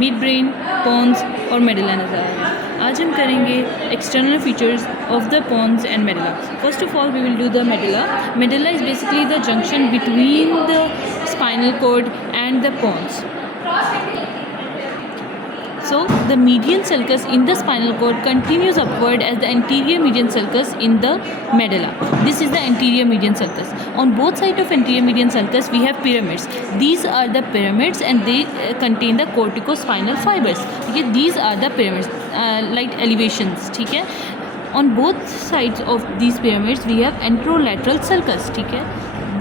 Mid brain, पोन्स और medulla नज़र आ रहा है। आज हम करेंगे external features of the pons and medulla. First of all we will do the medulla. Medulla is basically the junction between the spinal cord and the pons. So the median sulcus in the spinal cord continues upward as the anterior median sulcus in the medulla. This is the anterior median sulcus. On both sides of anterior median sulcus we have pyramids. These are the pyramids and they contain the corticospinal fibers. Okay, these are the pyramids, like elevations. ठीक है, on both sides of these pyramids we have anterolateral sulcus. ठीक है,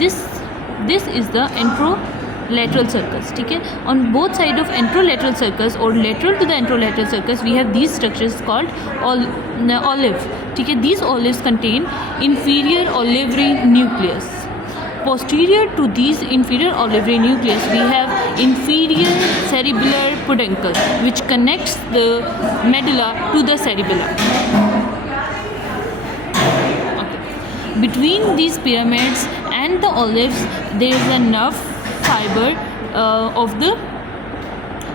this is the anterolateral sulcus. ठीक है, on both side of anterolateral sulcus or lateral to the anterolateral sulcus we have these structures called olive. ठीक है, these olives contain inferior olivary nucleus. Posterior to these inferior olivary nucleus we have inferior cerebellar peduncle which connects the medulla to the cerebellum. Between these pyramids and the olives there is a nerve fiber of the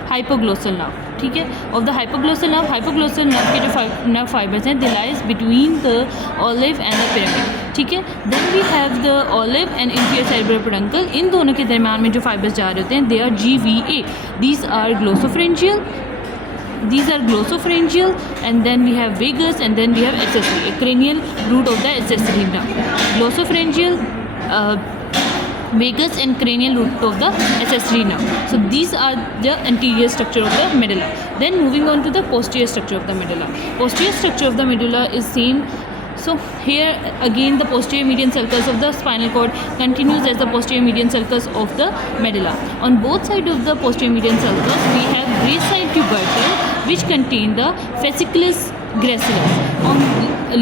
hypoglossal nerve. ठीक है, of the hypoglossal nerve के जो nerve fibers हैं they lies between the olive and the pyramid. ठीक है, then we have the olive and inferior cerebellar peduncle. इन दोनों के दरम्यान में जो fibers जा रहे होते हैं they are GVA. These are glossopharyngeal and then we have vagus and then we have accessory, a cranial root of the accessory nerve. Glossopharyngeal, vagus and cranial root of the accessory nerve. So these are the anterior structure of the medulla. Then moving on to the posterior structure of the medulla. Posterior structure of the medulla is same. So here again the posterior median sulcus of the spinal cord continues as the posterior median sulcus of the medulla. On both sides of the posterior median sulcus we have gracile tubercle which contain the fasciculus gracilis. On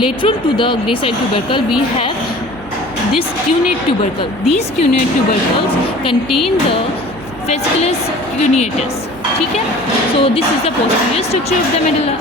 lateral to the gracile tubercle we have this cuneate tubercle. These cuneate tubercles contain the fasciculus cuneatus. ठीक है, so this is the posterior structure of the medulla.